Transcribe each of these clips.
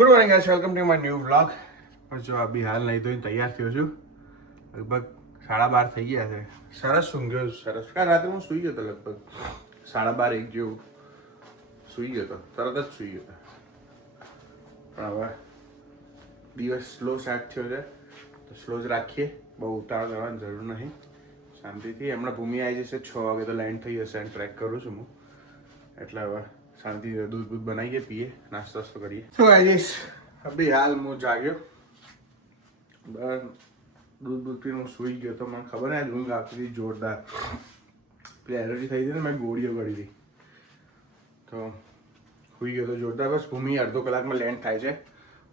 Good morning guys, welcome to my new vlog. જો અભી હાલ નહીં ધોઈને તૈયાર થયો છું. લગભગ 12:30 થઈ ગયા છે. સરસ ઊંઘ્યો છું, સરસ. કાલ રાતે હું સૂઈ ગયો હતો, લગભગ 12:30 1 જેવું સૂઈ ગયો હતો, તરત જ સૂઈ ગયો હતો. પણ હવે દિવસ સ્લો સ્ટાર્ટ થયો છે તો સ્લો જ રાખીએ, બહુ ઉતાવળ કરવાની જરૂર નહીં, શાંતિથી. હમણાં ભૂમિ આવી જશે 6 વાગે તો લાઈન થઈ જશે અને ટ્રેક કરું છું હું, એટલે હવે શાંતિથી દૂધ બનાવીએ, પીએ, નાસ્તો કરીએ. તો ગાઈસ અભી હાલ હું જાગ્યો, બસ દૂધ પીને હું સૂઈ ગયો તો મને ખબર નહીં ઊંઘ આવતી હતી જોરદાર. પેલી એલર્જી થઈ હતી ને, મેં ગોળીઓ કરી હતી તો સૂઈ ગયો તો જોરદાર. બસ ભૂમિ અડધો કલાકમાં લેન્ડ થાય છે,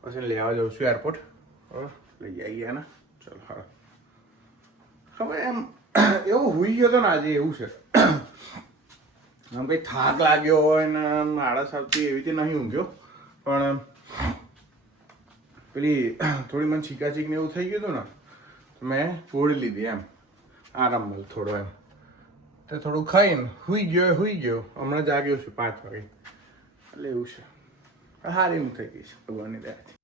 પછી લેવા જાઉં છું એરપોર્ટ. લઈ આવીએ ને, ચલો. હા ખબર એમ એવું સૂઈ ગયો તો ને આજે, એવું છે આમ કંઈ થાક લાગ્યો હોય ને આળસ આવતી એવી રીતે નહીં ઊંઘ્યો, પણ પેલી થોડી મને છીકાછીક ને એવું થઈ ગયું હતું ને, મેં ગોળી લીધી એમ આરામ મળે થોડો એમ, તો થોડું ખાઈને સૂઈ ગયો. હમણાં જાગ્યો છું 5 વાગે, એટલે એવું છે. હારી હું થઈ ગઈ છે ભગવાનની દયાથી.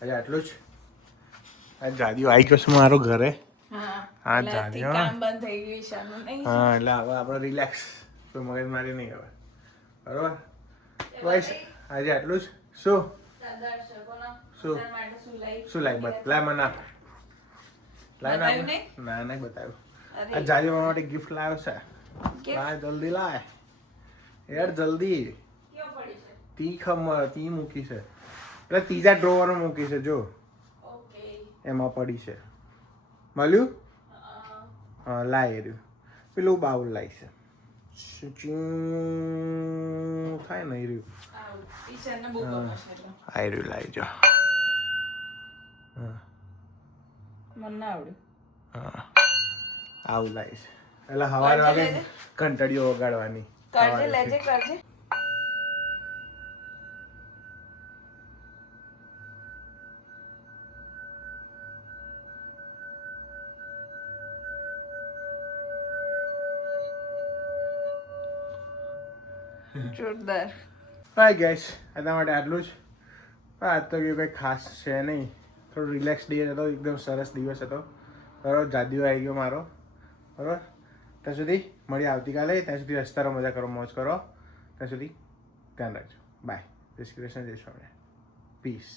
આજે આટલું જ. આ જાદીઓ આવી ગયો છે મારો ઘરે. હા જાદીઓ કામ બંધ થઈ ગયું છે. હા એટલે હવે આપણે રિલેક્સ, કોઈ મગજમારી નહીં હવે, બરોબર. બસ આજે આટલું જ. શું લાઈ બતલા મને આપ, લાઈ ના નહીં બતાવ્યું. આ જાદીઓ મારા માટે ગિફ્ટ લાવ્યો છે. લાય જલ્દી લાય યાર, જલ્દી. તી મૂકી છે, એટલે ત્રીજા ડ્રોવરમાં મૂકી છે, જો એમાં પડી છે. મળ્યું? હા લાય રહ્યું, પેલું બાઉલ લાય છે, થાય ને રહ્યું. આઈ રહ્યું, લાવી જો. હા આવું લાય છે, એટલે સવારે વાગે ઘંટડીઓ વગાડવાની. જોરદાર. હાય ગાઈસ, આના માટે આટલું જ. આજ તો કંઈ ખાસ છે નહીં, થોડું રિલેક્સ ડે હતો, એકદમ સરસ દિવસ હતો. બરાબર, જાદીઓ આવી ગયો મારો, બરાબર. ત્યાં સુધી મળીએ આવતીકાલે. ત્યાં સુધી રસ્તારો મજા કરો, મોજ કરો. ત્યાં સુધી ધ્યાન રાખજો. બાય. જય શ્રી કૃષ્ણ, જય સ્વામિનારાયણ. પીસ.